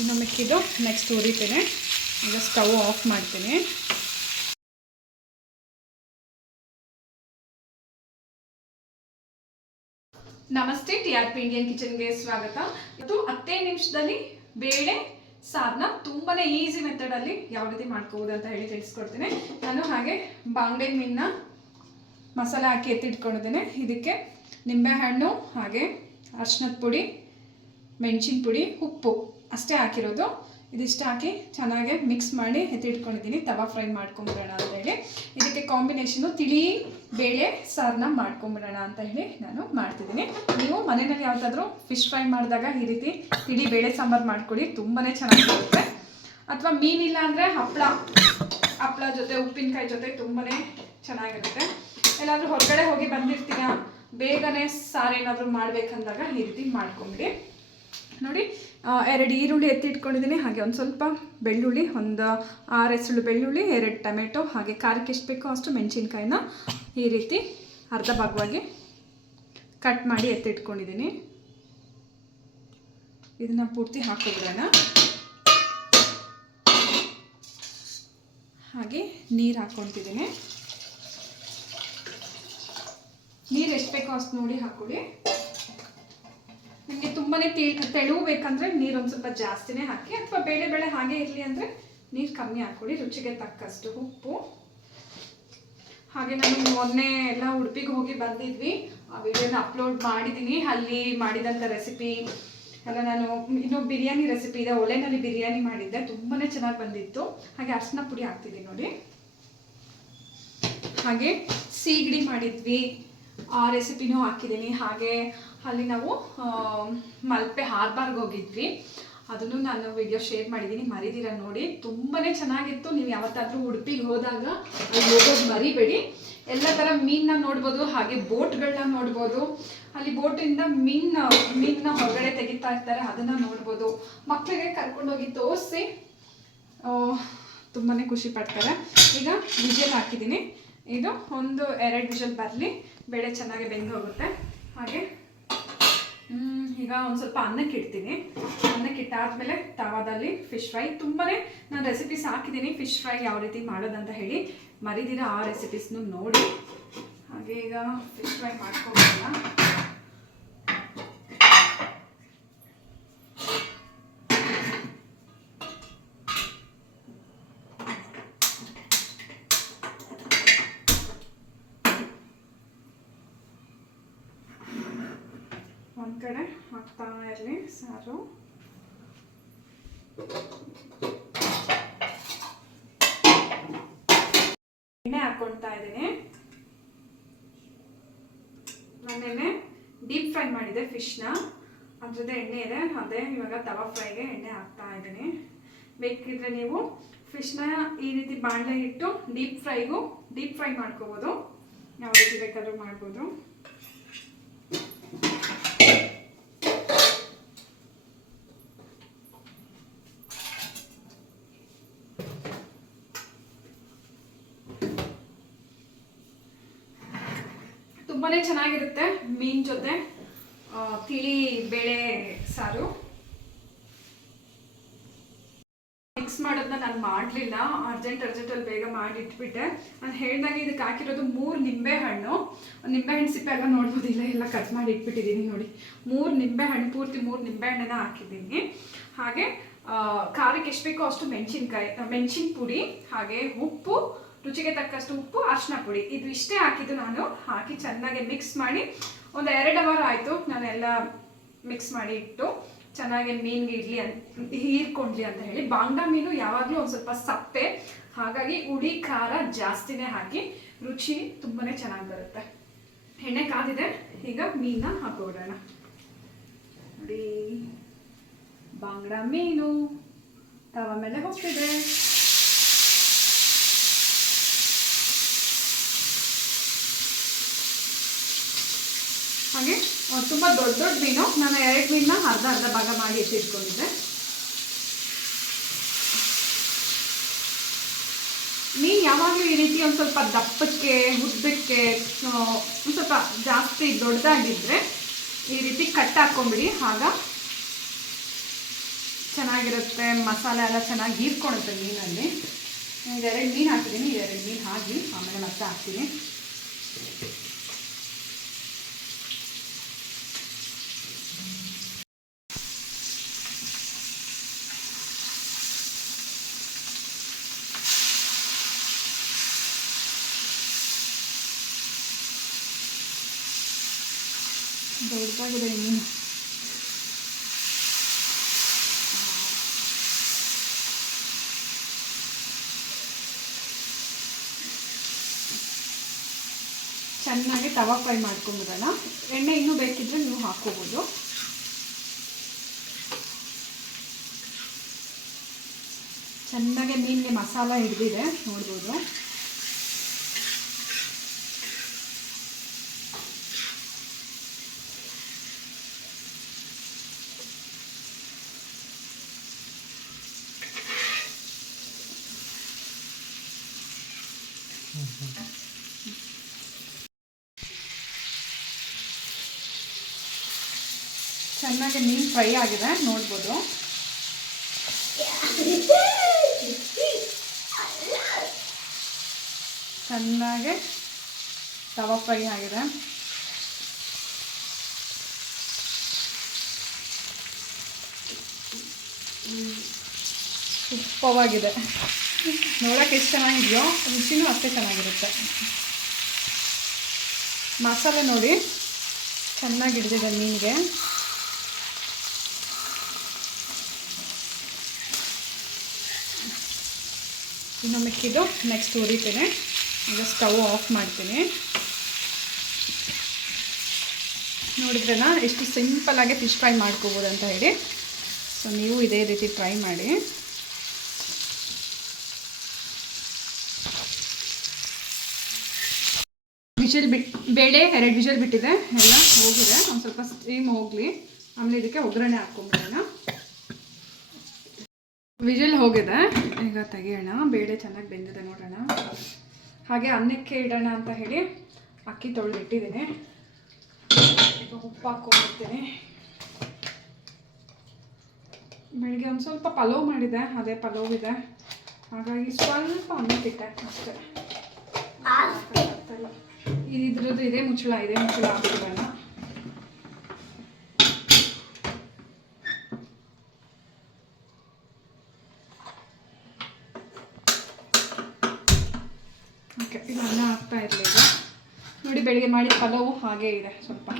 ಇನ್ನು ಮಿಕ್ಕಿದ್ದು ನೆಕ್ಸ್ಟ್ ಉರಿತೇನೆ ಈಗ ಸ್ಟವ್ ಆಫ್ ಮಾಡ್ತೀನಿ. ನಮಸ್ತೆ, ಟಿ ಆರ್ ಪಿ ಇಂಡಿಯನ್ ಕಿಚನ್ಗೆ ಸ್ವಾಗತ. ಇದು ಹತ್ತೇ ನಿಮಿಷದಲ್ಲಿ ಬೇಳೆ ಸಾರನ್ನ ತುಂಬಾನೇ ಈಸಿ ಮೆಥಡಲ್ಲಿ ಯಾವ ರೀತಿ ಮಾಡ್ಕೋಬೋದು ಅಂತ ಹೇಳಿ ತಿಳಿಸ್ಕೊಡ್ತೀನಿ. ನಾನು ಹಾಗೆ ಬಾಂಗ್ಡೆ ಮೀನನ್ನ ಮಸಾಲೆ ಹಾಕಿ ಎತ್ತಿಟ್ಕೊಂಡಿದ್ದೇನೆ. ಇದಕ್ಕೆ ನಿಂಬೆಹಣ್ಣು, ಹಾಗೆ ಅರ್ಶಿನದ ಪುಡಿ, ಮೆಣಸಿನ ಪುಡಿ, ಉಪ್ಪು. ಅಷ್ಟೇ ಹಾಕಿರೋದು. ಇದಿಷ್ಟು ಹಾಕಿ ಚೆನ್ನಾಗಿ ಮಿಕ್ಸ್ ಮಾಡಿ ಎತ್ತಿಟ್ಕೊಂಡಿದ್ದೀನಿ. ತವಾ ಫ್ರೈ ಮಾಡ್ಕೊಂಬಿಡೋಣ ಅಂತ ಹೇಳಿ. ಇದಕ್ಕೆ ಕಾಂಬಿನೇಷನು ತಿಳಿ, ಬೇಳೆ ಸಾರನ್ನ ಮಾಡ್ಕೊಂಬಿಡೋಣ ಅಂತ ಹೇಳಿ ನಾನು ಮಾಡ್ತಿದ್ದೀನಿ. ನೀವು ಮನೆಯಲ್ಲಿ ಯಾವುದಾದ್ರೂ ಫಿಶ್ ಫ್ರೈ ಮಾಡಿದಾಗ ಈ ರೀತಿ ತಿಳಿ, ಬೇಳೆ, ಸಾಂಬಾರು ಮಾಡ್ಕೊಡಿ. ತುಂಬಾ ಚೆನ್ನಾಗಿರುತ್ತೆ. ಅಥವಾ ಮೀನಿಲ್ಲ ಅಂದರೆ ಹಪ್ಪಳ ಹಪ್ಪಳ ಜೊತೆ, ಉಪ್ಪಿನಕಾಯಿ ಜೊತೆ ತುಂಬಾ ಚೆನ್ನಾಗಿರುತ್ತೆ. ಎಲ್ಲಾದರೂ ಹೊರಗಡೆ ಹೋಗಿ ಬಂದಿರ್ತೀರಾ? ಬೇಗನೆ ಸಾರು ಏನಾದರೂ ಮಾಡ್ಬೇಕಂದಾಗ ಈ ರೀತಿ ಮಾಡ್ಕೊಂಬಿಡಿ. ನೋಡಿ ಎರಡು ಈರುಳ್ಳಿ ಎತ್ತಿಟ್ಕೊಂಡಿದ್ದೀನಿ. ಹಾಗೆ ಒಂದು ಸ್ವಲ್ಪ ಬೆಳ್ಳುಳ್ಳಿ, ಒಂದು ಆರು ಹೆಸರು ಬೆಳ್ಳುಳ್ಳಿ, ಎರಡು ಟೊಮೆಟೊ, ಹಾಗೆ ಖಾರಕ್ಕೆ ಎಷ್ಟು ಬೇಕೋ ಅಷ್ಟು ಮೆಣಸಿನ್ಕಾಯಿನ ಈ ರೀತಿ ಅರ್ಧ ಭಾಗವಾಗಿ ಕಟ್ ಮಾಡಿ ಎತ್ತಿಟ್ಕೊಂಡಿದ್ದೀನಿ. ಇದನ್ನು ಪೂರ್ತಿ ಹಾಕಿಬಿಡೋಣ ಹಾಗೆ ನೀರು ಹಾಕ್ಕೊತಿದ್ದೀನಿ ನೀರು ಎಷ್ಟು ಬೇಕೋ ಅಷ್ಟು ನೋಡಿ ಹಾಕೊಳ್ಳಿ. ನಿಮಗೆ ತುಂಬಾ ತೆಳು ಬೇಕಂದ್ರೆ ನೀರು ಒಂದು ಸ್ವಲ್ಪ ಜಾಸ್ತಿನೇ ಹಾಕಿ ಅಥವಾ ಬೇಳೆ ಬೇಳೆ ಹಾಗೆ ಇರಲಿ ಅಂದರೆ ನೀರು ಕಮ್ಮಿ ಹಾಕ್ಕೊಡಿ, ರುಚಿಗೆ ತಕ್ಕಷ್ಟು ಉಪ್ಪು. ಹಾಗೆ ನಾನು ಮೊನ್ನೆ ಎಲ್ಲ ಉಡುಪಿಗೆ ಹೋಗಿ ಬಂದಿದ್ವಿ. ಆ ವಿಡಿಯೋನ ಅಪ್ಲೋಡ್ ಮಾಡಿದ್ದೀನಿ ಅಲ್ಲಿ ಮಾಡಿದಂಥ ರೆಸಿಪಿ ಅಲ್ಲ ನಾನು, ಇನ್ನು ಬಿರಿಯಾನಿ ರೆಸಿಪಿ ಇದೆ. ಒಲೆನಲ್ಲಿ ಬಿರಿಯಾನಿ ಮಾಡಿದ್ದೆ. ತುಂಬಾನೇ ಚೆನ್ನಾಗಿ ಬಂದಿತ್ತು. ಹಾಗೆ ಅರ್ಶಿನ ಪುಡಿ ಹಾಕ್ತಿದ್ದೀನಿ ನೋಡಿ. ಹಾಗೆ ಸೀಗಡಿ ಮಾಡಿದ್ವಿ. ಆ ರೆಸಿಪಿನೂ ಹಾಕಿದ್ದೀನಿ ಹಾಗೆ ಅಲ್ಲಿ ನಾವು ಮಲ್ಪೆ ಹಾರ್ಬಾರ್ಗೆ ಹೋಗಿದ್ವಿ. ಅದನ್ನು ನಾನು ವಿಡಿಯೋ ಶೇರ್ ಮಾಡಿದ್ದೀನಿ ಮರಿದಿರ ನೋಡಿ. ತುಂಬಾ ಚೆನ್ನಾಗಿತ್ತು. ನೀವು ಯಾವತ್ತಾದರೂ ಉಡುಪಿಗೆ ಹೋದಾಗ ಅಲ್ಲಿ ಹೋಗೋದು ಮರಿಬೇಡಿ. ಎಲ್ಲ ಥರ ಮೀನನ್ನ ನೋಡ್ಬೋದು, ಹಾಗೆ ಬೋಟ್ಗಳನ್ನ ನೋಡ್ಬೋದು. ಅಲ್ಲಿ ಬೋಟಿಂದ ಮೀನ್ ಮೀನನ್ನ ಹೊರಗಡೆ ತೆಗಿತಾ ಇರ್ತಾರೆ, ಅದನ್ನು ನೋಡ್ಬೋದು. ಮಕ್ಕಳಿಗೆ ಕರ್ಕೊಂಡೋಗಿ ತೋರಿಸಿ ತುಂಬಾ ಖುಷಿ ಪಡ್ತಾರೆ. ಈಗ ವಿಜಲ್ ಹಾಕಿದ್ದೀನಿ ಇದು ಒಂದು ಎರಡು ವಿಜಲ್ ಬರಲಿ. ಬೇಳೆ ಚೆನ್ನಾಗಿ ಬೆಂದು ಹೋಗುತ್ತೆ ಹಾಗೆ ಈಗ ಒಂದು ಸ್ವಲ್ಪ ಅನ್ನಕ್ಕೆ ಇಡ್ತೀನಿ. ಅನ್ನಕ್ಕೆ ಇಟ್ಟಾದ್ಮೇಲೆ ತವಾದಲ್ಲಿ ಫಿಶ್ ಫ್ರೈ ತುಂಬಾ ನಾನು ರೆಸಿಪೀಸ್ ಹಾಕಿದ್ದೀನಿ ಫಿಶ್ ಫ್ರೈ ಯಾವ ರೀತಿ ಮಾಡೋದಂತ ಹೇಳಿ ಮರಿದಿರ ಆ ರೆಸಿಪೀಸ್ನು ನೋಡಿ. ಹಾಗೆ ಈಗ ಫಿಶ್ ಫ್ರೈ ಮಾಡ್ಕೊಬೋದಲ್ಲ ಕಡೆ ಹಾಕ್ತಾ ಇರಲಿ ಸಾರು. ಎಣ್ಣೆ ಹಾಕೊಳ್ತಾ ಇದ್ದೀನಿ. ನಾನೆಣ್ಣೆ ಡೀಪ್ ಫ್ರೈ ಮಾಡಿದೆ ಫಿಶ್ನ. ಅದ್ರದ್ದು ಎಣ್ಣೆ ಇದೆ, ಅದೇ ಇವಾಗ ತವಾ ಫ್ರೈಗೆ ಎಣ್ಣೆ ಹಾಕ್ತಾ ಇದ್ದೀನಿ. ಬೇಕಿದ್ರೆ ನೀವು ಫಿಶ್ನ ಈ ರೀತಿ ಬಾಣಲೆ ಇಟ್ಟು ಡೀಪ್ ಫ್ರೈಗೂ, ಡೀಪ್ ಫ್ರೈ ಮಾಡ್ಕೋಬೋದು. ಯಾವ ರೀತಿ ಬೇಕಾದರೂ ಮಾಡ್ಬೋದು. ತುಂಬಾನೇ ಚೆನ್ನಾಗಿರುತ್ತೆ ಮೀನ್ ಜೊತೆ. ತಿಳಿ ಬೇಳೆ ಸಾರು. ಮಿಕ್ಸ್ ಮಾಡೋದನ್ನ ನಾನು ಮಾಡಲಿಲ್ಲ. ಅರ್ಜೆಂಟ್ ಅರ್ಜೆಂಟಲ್ಲಿ ಬೇಗ ಮಾಡಿ ಇಟ್ಬಿಟ್ಟೆ. ನಾನು ಹೇಳಿದಾಗ ಇದಕ್ಕೆ ಹಾಕಿರೋದು ಮೂರು ನಿಂಬೆ ಹಣ್ಣು ನಿಂಬೆ ಹಣ್ಣು ಸಿಪ್ಪೆ ಎಲ್ಲ ನೋಡ್ಬೋದು. ಇಲ್ಲ, ಎಲ್ಲ ಕಟ್ ಮಾಡಿ ಇಟ್ಬಿಟ್ಟಿದ್ದೀನಿ ನೋಡಿ. ಮೂರು ನಿಂಬೆ ಹಣ್ಣು ಪೂರ್ತಿ ಮೂರು ನಿಂಬೆ ಹಣ್ಣನ್ನ ಹಾಕಿದ್ದೀನಿ. ಹಾಗೆ ಖಾರಕ್ಕೆ ಎಷ್ಟು ಬೇಕೋ ಅಷ್ಟು ಮೆಣಸಿನ್ಕಾಯಿ, ಮೆಣಸಿನ ಪುಡಿ, ಹಾಗೆ ಉಪ್ಪು ರುಚಿಗೆ ತಕ್ಕಷ್ಟು ಉಪ್ಪು ಅರಿಶಿನ ಪುಡಿ. ಇದು ಇಷ್ಟೇ ಹಾಕಿದ್ದು ನಾನು. ಹಾಕಿ ಚೆನ್ನಾಗಿ ಮಿಕ್ಸ್ ಮಾಡಿ. ಒಂದು ಎರಡು ಅವರ್ ಆಯಿತು ನಾನೆಲ್ಲ ಮಿಕ್ಸ್ ಮಾಡಿ ಇಟ್ಟು ಚೆನ್ನಾಗಿ ಮೀನ್ಗೆ ಇಡ್ಲಿ ಅಂತ ಹೀರ್ಕೊಂಡ್ಲಿ ಅಂತ ಹೇಳಿ. ಬಾಂಗ್ಡಾ ಮೀನು ಯಾವಾಗಲೂ ಒಂದು ಸ್ವಲ್ಪ ಸಪ್ಪೆ. ಹಾಗಾಗಿ ಉಡಿ, ಖಾರ ಜಾಸ್ತಿನೇ ಹಾಕಿ ರುಚಿ ತುಂಬಾನೇ ಚೆನ್ನಾಗಿ ಬರುತ್ತೆ. ಎಣ್ಣೆ ಕಾದಿದೆ. ಈಗ ಮೀನ ಹಾಕೋಬಿಡೋಣ ನೋಡಿ. ಬಾಂಗ್ಡಾ ಮೀನು. ತವ ಮೇಲೆ ಹೋಗ್ತಿದೆ ಹಾಗೆ ತುಂಬ ದೊಡ್ಡ ದೊಡ್ಡ ಮೀನು. ನಾನು ಎರಡು ಮೀನನ್ನ ಅರ್ಧ ಅರ್ಧ ಭಾಗ ಮಾಡಿ ಎತ್ತಿಟ್ಕೊಂಡಿದ್ದೆ. ಮೀನು ಯಾವಾಗಲೂ ಈ ರೀತಿ ಒಂದು ಸ್ವಲ್ಪ ದಪ್ಪಕ್ಕೆ, ಉದ್ದಕ್ಕೆ ಒಂದು ಸ್ವಲ್ಪ ಜಾಸ್ತಿ ದೊಡ್ಡದಾಗಿದ್ದರೆ ಈ ರೀತಿ ಕಟ್ ಹಾಕ್ಕೊಂಬಿಡಿ ಆಗ ಚೆನ್ನಾಗಿರುತ್ತೆ, ಮಸಾಲೆ ಎಲ್ಲ ಚೆನ್ನಾಗಿ ಹೀರ್ಕೊಳುತ್ತೆ ಮೀನಲ್ಲಿ. ಎರಡು ಮೀನು ಹಾಕಿದ್ದೀನಿ, ಎರಡು ಮೀನು ಹಾಕಿ ಆಮೇಲೆ ಮತ್ತೆ ಹಾಕ್ತೀನಿ. ಮೀನು ಚೆನ್ನಾಗಿ ತವ ಫ್ರೈ ಮಾಡ್ಕೊಂಬಿಡೋಣ. ಎಣ್ಣೆ ಇನ್ನೂ ಬೇಕಿದ್ರೆ ನೀವು ಹಾಕ್ಕೋಬೋದು. ಚೆನ್ನಾಗಿ ಮೀನಿಗೆ ಮಸಾಲ ಹಿಡಿದಿದೆ, ನೋಡ್ಬೋದು. ಚೆನ್ನಾಗಿ ಮೀನು ಫ್ರೈ ಆಗಿದೆ, ನೋಡ್ಬೋದು. ಚೆನ್ನಾಗಿ ತವಾ ಫ್ರೈ ಆಗಿದೆ. ಸೂಪವಾಗಿದೆ. ನೋಡೋಕೆ ಎಷ್ಟು ಚೆನ್ನಾಗಿದೆಯೋ, ರುಚಿನೂ ಅಷ್ಟೇ ಚೆನ್ನಾಗಿರುತ್ತೆ. ಮಸಾಲೆ ನೋಡಿ, ಚೆನ್ನಾಗಿ ಹಿಡಿದಿದೆ ಮೀನಿಗೆ. ಇನ್ನು ಮಿಕ್ಕಿದ್ದು ನೆಕ್ಸ್ಟ್ ಉರಿತೀನಿ ಈಗ ಸ್ಟವ್ ಆಫ್ ಮಾಡ್ತೀನಿ. ನೋಡಿದ್ರಲ್ಲ, ಎಷ್ಟು ಸಿಂಪಲ್ಲಾಗಿ ಫಿಶ್ ಫ್ರೈ ಮಾಡ್ಕೋಬೋದು ಅಂತ ಹೇಳಿ. ಸೊ ನೀವು ಇದೇ ರೀತಿ ಟ್ರೈ ಮಾಡಿ. ವಿಷಲ್ ಬಿಟ್ಟು ಬೇಳೆ, ಎರಡು ವಿಷಲ್ ಬಿಟ್ಟಿದೆ. ಎಲ್ಲ ಹೋಗಿದೆ. ಒಂದು ಸ್ವಲ್ಪ ಸ್ಟೀಮ್ ಹೋಗಲಿ. ಆಮೇಲೆ ಇದಕ್ಕೆ ಒಗ್ಗರಣೆ ಹಾಕ್ಕೊಂಬಿಡೋಣ. ವಿಜಲ್ ಹೋಗಿದೆ. ಈಗ ತೆಗಿಯೋಣ. ಬೇಳೆ ಚೆನ್ನಾಗಿ ಬೆಂದಿದೆ ನೋಡೋಣ. ಹಾಗೆ ಅನ್ನಕ್ಕೆ ಇಡೋಣ ಅಂತ ಹೇಳಿ ಅಕ್ಕಿ ತೊಳೆದು ಇಟ್ಟಿದ್ದೀನಿ ಈಗ ಉಪ್ಪು ಹಾಕೊಂಡಿರ್ತೀನಿ ಬೆಳಿಗ್ಗೆ ಒಂದು ಸ್ವಲ್ಪ ಪಲಾವ್ ಮಾಡಿದೆ. ಅದೇ ಪಲಾವ್ ಇದೆ. ಹಾಗಾಗಿ ಸ್ವಲ್ಪ ಅನ್ನಕ್ಕಿಟ್ಟೆ ಅಷ್ಟೇ. ಇದ್ರದ್ದು ಇದೆ ಮುಚ್ಚಳ ಇದೆ ಮುಚ್ಚಳ ಹಾಕ್ಬಿಡೋಣ. ಓಕೆ ಇದು ಅನ್ನ ಹಾಕ್ತಾ ಇರಲಿಲ್ಲ ನೋಡಿ, ಬೆಳಿಗ್ಗೆ ಮಾಡಿ ಪಲಾವು ಹಾಗೇ ಇದೆ ಸ್ವಲ್ಪ.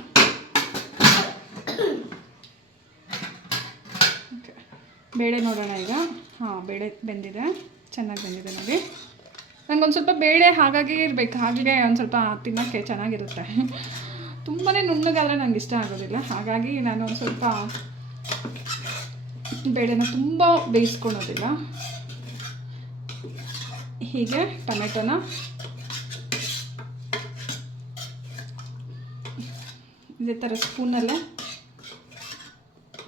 ಬೇಳೆ ನೋಡೋಣ ಈಗ. ಹಾಂ, ಬೇಳೆ ಬೆಂದಿದೆ. ಚೆನ್ನಾಗಿ ಬೆಂದಿದೆ ನೋಡಿ. ನಂಗೊಂದು ಸ್ವಲ್ಪ ಬೇಳೆ ಹಾಗಾಗಿ ಇರಬೇಕು. ಹಾಗೆ ಒಂದು ಸ್ವಲ್ಪ ತಿನ್ನೋಕ್ಕೆ ಚೆನ್ನಾಗಿರುತ್ತೆ. ತುಂಬಾ ನುಣ್ಣಗಾದರೆ ನಂಗೆ ಇಷ್ಟ ಆಗೋದಿಲ್ಲ. ಹಾಗಾಗಿ ನಾನು ಒಂದು ಸ್ವಲ್ಪ ಬೇಳೆನ ತುಂಬ ಬೇಯಿಸ್ಕೊಳೋದಿಲ್ಲ. ಹೀಗೆ ಟೊಮೆಟೊನ ಇದೇ ಥರ ಸ್ಪೂನಲ್ಲೇ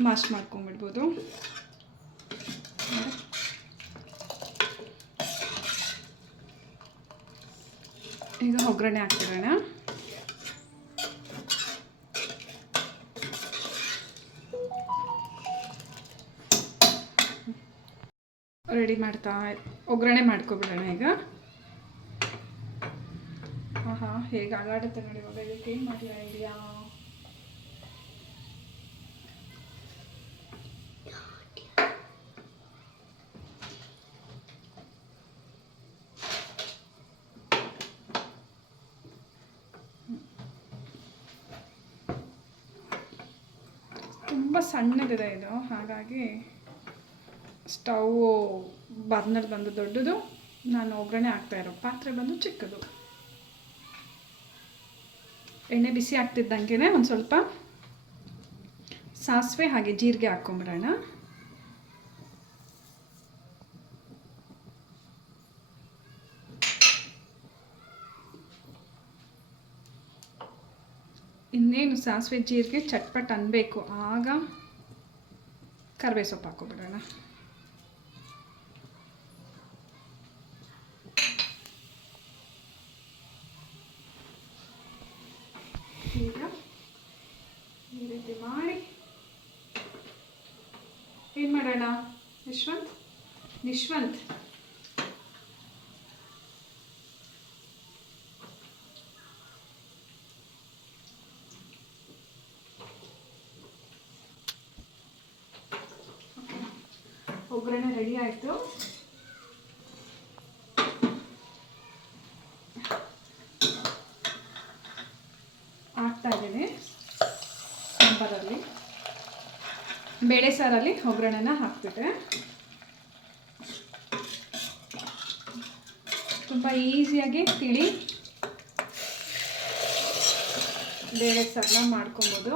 ಮಾಶ್ ಮಾಡ್ಕೊಂಬಿಡ್ಬೋದು. ಈಗ ಒಗ್ಗರಣೆ ಹಾಕ್ತಿರೋಣ. ರೆಡಿ ಮಾಡ್ತಾ, ಒಗ್ಗರಣೆ ಮಾಡ್ಕೊಬಿಡೋಣ ಈಗ. ಆಹಾ, ಹೇಗೆ ಆಗಾಡುತ್ತೆ ನೋಡಿ, ಇವಾಗ ಇದಕ್ಕೆ ಏನು ಮಾಡಲಿ ತುಂಬ ಸಣ್ಣದಿದೆ ಇದು. ಹಾಗಾಗಿ ಸ್ಟವ್ ಬರ್ನರ್ ಬಂದು ದೊಡ್ಡದು, ನಾನು ಒಗ್ಗರಣೆ ಹಾಕ್ತಾ ಇರೋ ಪಾತ್ರೆ ಬಂದು ಚಿಕ್ಕದು. ಎಣ್ಣೆ ಬಿಸಿ ಆಗ್ತಿದ್ದಂಗೆ ಒಂದು ಸ್ವಲ್ಪ ಸಾಸಿವೆ ಹಾಗೆ ಜೀರಿಗೆ ಹಾಕ್ಕೊಂಬಿಡೋಣ ಇನ್ನೇನು ಸಾಸಿವೆ ಜೀರಿಗೆ ಚಟ್ಪಟ್ ಅನ್ನಬೇಕು ಆಗ ಕರಿಬೇ ಸೊಪ್ಪು ಹಾಕೋಬಿಡೋಣ ಈಗ ಈ ರೀತಿ ಮಾಡಿ ಏನು ಮಾಡೋಣ? ಯಶ್ವಂತ್ ನಿಶ್ವಂತ್. ಒಗ್ಗರಣೆ ರೆಡಿ ಆಯಿತು. ಹಾಕ್ತಾ ಇದ್ದೀನಿ. ಸಾಂಬಾರಲ್ಲಿ. ಬೇಳೆ ಸಾರಲ್ಲಿ ಒಗ್ಗರಣೆನ ಹಾಕ್ಬಿಟ್ಟೆ. ತುಂಬ ಈಸಿಯಾಗಿ ತಿಳಿ. ಬೇಳೆ ಸಾರನ್ನ ಮಾಡ್ಕೊಬೋದು.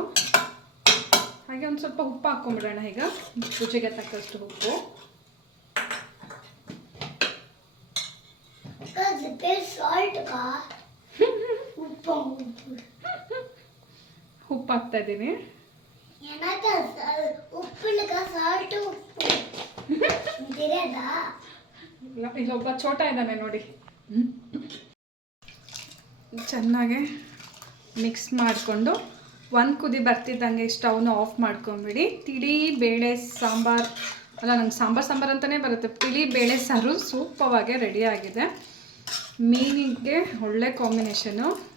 ಹಾಗೆ ಒಂದು ಸ್ವಲ್ಪ ಉಪ್ಪು ಹಾಕ್ಕೊಂಬಿಡೋಣ ಈಗ ರುಚಿಗೆ ತಕ್ಕಷ್ಟು ಉಪ್ಪು. ಉಪ್ಪು ಹಾಕ್ತಾ ಇದ್ದೀನಿ. ಇಲ್ಲೊಬ್ಬ ಚೋಟ ಇದ್ದಾನೆ ನೋಡಿ. ಚೆನ್ನಾಗಿ ಮಿಕ್ಸ್ ಮಾಡಿಕೊಂಡು ಒಂದು ಕುದಿ ಬರ್ತಿದ್ದಂಗೆ ಸ್ಟವ್ನ ಆಫ್ ಮಾಡ್ಕೊಂಬಿಡಿ. ತಿಳಿ, ಬೇಳೆ, ಸಾಂಬಾರು, ಅಲ್ಲ, ನಂಗೆ ಸಾಂಬಾರು ಸಾಂಬಾರು ಅಂತಲೇ ಬರುತ್ತೆ. ತಿಳಿ, ಬೇಳೆ, ಸಾರು ಸೂಪವಾಗಿ ರೆಡಿ ಆಗಿದೆ. ಮೀನಿಗೆ ಒಳ್ಳೆ ಕಾಂಬಿನೇಷನು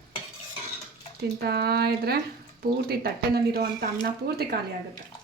ತಿಂತಾ ಇದ್ರೆ ಪೂರ್ತಿ ತಟ್ಟೆನಲ್ಲಿರುವಂಥ ಅನ್ನ ಪೂರ್ತಿ ಖಾಲಿ ಆಗುತ್ತೆ.